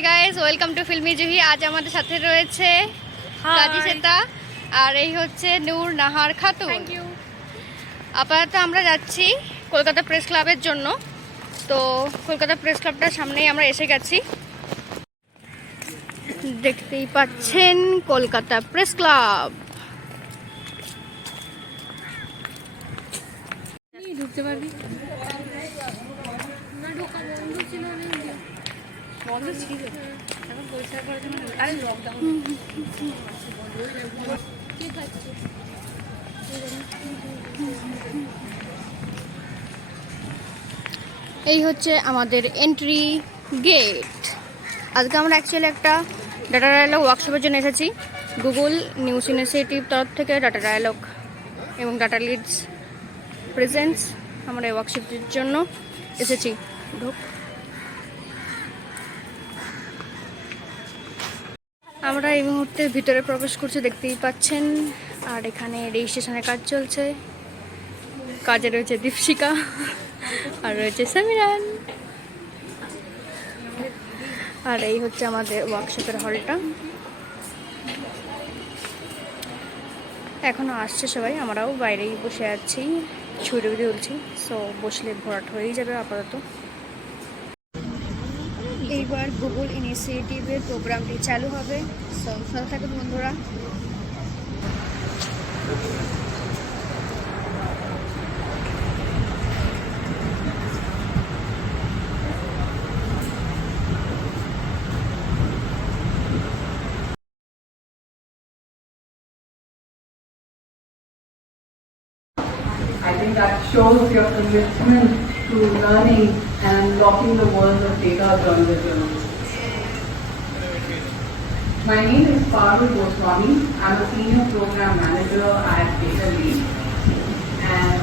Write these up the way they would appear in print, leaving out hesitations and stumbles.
High guys, welcome to filmy Juhi. আজ আমাদের সাথে রয়েছে কাজী শ্বেতা আর এই হচ্ছে নূর নাহার খাতুন। আপাতত আমরা যাচ্ছি কলকাতা প্রেস ক্লাবের জন্য। তো কলকাতা প্রেস ক্লাবটার সামনেই আমরা এসে গেছি। দেখতেই পাচ্ছেন কলকাতা প্রেস ক্লাব। ঢুকতে পারবি না? ঢোকা বন্ধ ছিল, বন্ধ ছিল, এখন পরিষ্কার করার জন্য। আরে লকডাউন এই হচ্ছে আমাদের এন্ট্রি গেট। আজকে আমরা অ্যাকচুয়ালি একটা ডাটা ডায়ালগ ওয়ার্কশপের জন্য এসেছি। গুগল নিউজ ইনিশিয়েটিভ তরফ থেকে ডাটা ডায়ালগ এবং ডাটা লিডস প্রেজেন্টস আমরা এই ওয়ার্কশপের জন্য এসেছি। আমরা এই মুহূর্তে ভিতরে প্রবেশ করছি, দেখতেই পাচ্ছেন। আর এখানে রেজিস্ট্রেশনের কাজ চলছে। কাজে রয়েছে দীপশিকা আর রয়েছে সামিরান। আর এই হচ্ছে আমাদের ওয়ার্কশপের হলটা। এখনো আসছে সবাই, আমরাও বাইরেই বসে আছি, ছুটি তুলছি। সো বসলে ভরাট হয়েই যাবে আপাতত। এইবার গুগল ইনিশিয়েটিভের প্রোগ্রামটি চালু হবে। সো সাথে থাকুন বন্ধুরা। I think that shows your commitment to learning and unlocking the world of data journalism. My name is Parul Goswami. I'm a senior program manager at DataLEADS. And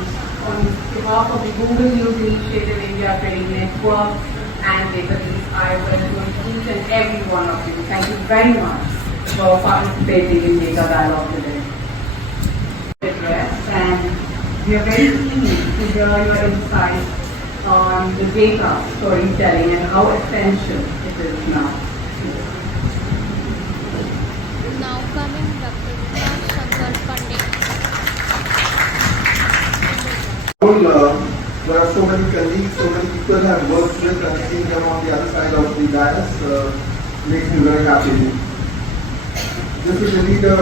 on behalf of the Google News Initiative India Training Network and DataLEADS, I welcome each and every one of you. Thank you very much for participating in Data Dialogue today. And we are very keen to hear your insights on the data storytelling and how essential it is now. Now coming Dr. Sankar Pandey. There are so many colleagues, so many people I have worked with and seen them on the other side of the dais. Makes me very happy. This is indeed a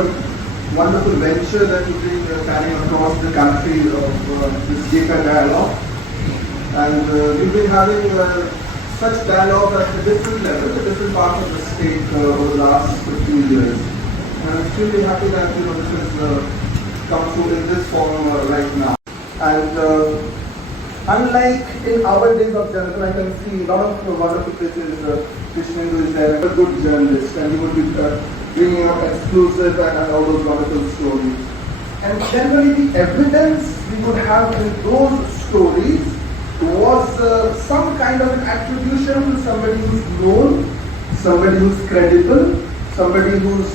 wonderful venture that you've been carrying across the country of this data dialogue. And we've been having such dialogue at a different level, a different part of the state over the last few years. And I'm extremely happy that this has come through in this form right now. And unlike in our days of journalism, I can see a lot of wonderful places. Krishnan is there, a good journalist, and he would be bringing up exclusive and all those wonderful stories. And generally the evidence we would have in those stories was some kind of an attribution to somebody who's known, somebody who's credible, somebody whose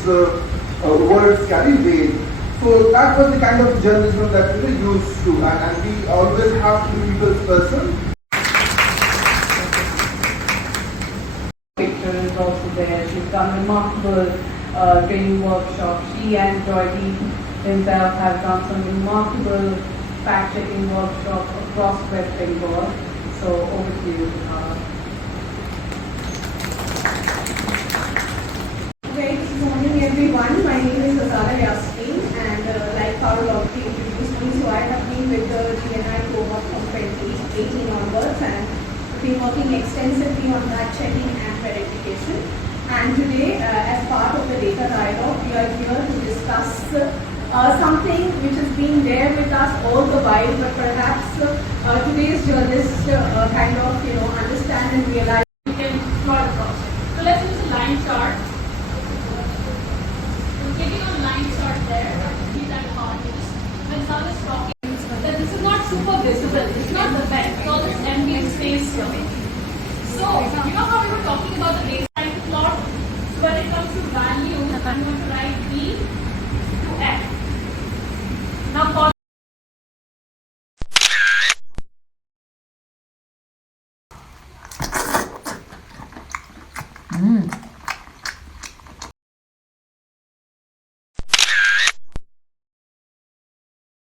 words carry weight. So that was the kind of journalism that we were used to, and we always have to be people's person. Picture is also there. She's done remarkable training workshops. She and Joydy himself have done some remarkable fact-checking workshops across West Bengal. So over to you. Very good morning everyone. My name is Yasmin, and like Parul already introduced me, so I have been with the GNI cohort from 2018 onwards and been working extensively on fact checking and verification. And today, as part of the data dialogue, we are here to discuss something which has been there with us all the while, but perhaps today's journalists kind of understand and realize. You can draw the process. So let's use a line chart. Getting on line chart there, see that part. When someone is talking, that this is not super visible. It's not the best. All this ambient space here. So you know how we were talking about the baseline plot. So when it comes to value, I'm going to write B to F. Now Mm.